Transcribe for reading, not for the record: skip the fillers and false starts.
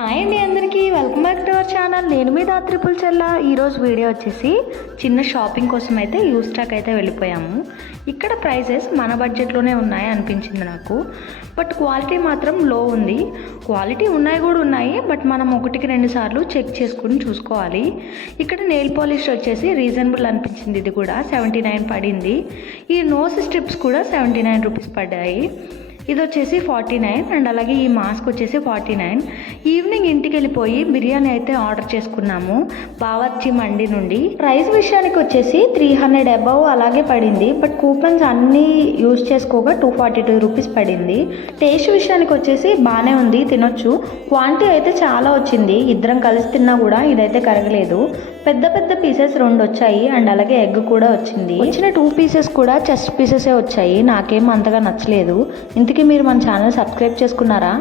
Hi అండి అందరికీ welcome back to our channel. నేను మీ త్రిపుల్ చెల్ల. ఈరోజు వీడియో వచ్చేసి చిన్న షాపింగ్ కోసం అయితే యూ స్టాక్ అయితే వెళ్ళిపోయాము. ఇక్కడ ప్రైజెస్ మన బడ్జెట్లోనే ఉన్నాయి అనిపించింది నాకు. బట్ క్వాలిటీ మాత్రం లో ఉంది. క్వాలిటీ ఉన్నాయి కూడా ఉన్నాయి, బట్ మనం ఒకటికి రెండు సార్లు చెక్ చేసుకుని చూసుకోవాలి. ఇక్కడ నెయిల్ పాలిష్ వచ్చేసి రీజనబుల్ అనిపించింది. ఇది కూడా 79 పడింది. ఈ నోస్ స్ట్రిప్స్ కూడా 79 రూపీస్ పడ్డాయి. ఇది వచ్చేసి 49 అండ్ అలాగే ఈ మాస్క్ వచ్చేసి 49. ఈవినింగ్ ఇంటికి వెళ్ళిపోయి బిర్యానీ అయితే ఆర్డర్ చేసుకున్నాము బావర్చి మండి నుండి. ప్రైస్ విషయానికి వచ్చేసి 300 అబవ్ అలాగే పడింది. బట్ కూపన్స్ అన్నీ యూజ్ చేసుకోగా 242 రూపీస్ పడింది. టేస్ట్ విషయానికి వచ్చేసి బాగానే ఉంది, తినొచ్చు. క్వాంటిటీ అయితే చాలా వచ్చింది. ఇద్దరం కలిసి తిన్నా కూడా ఇదైతే కరగలేదు. పెద్ద పెద్ద పీసెస్ 2 వచ్చాయి అండ్ అలాగే ఎగ్ కూడా వచ్చింది. వచ్చిన 2 పీసెస్ కూడా చెస్ట్ పీసెసే వచ్చాయి. నాకేం అంతగా నచ్చలేదు. ఇంతకీ మీరు మన ఛానల్ సబ్స్క్రైబ్ చేసుకున్నారా?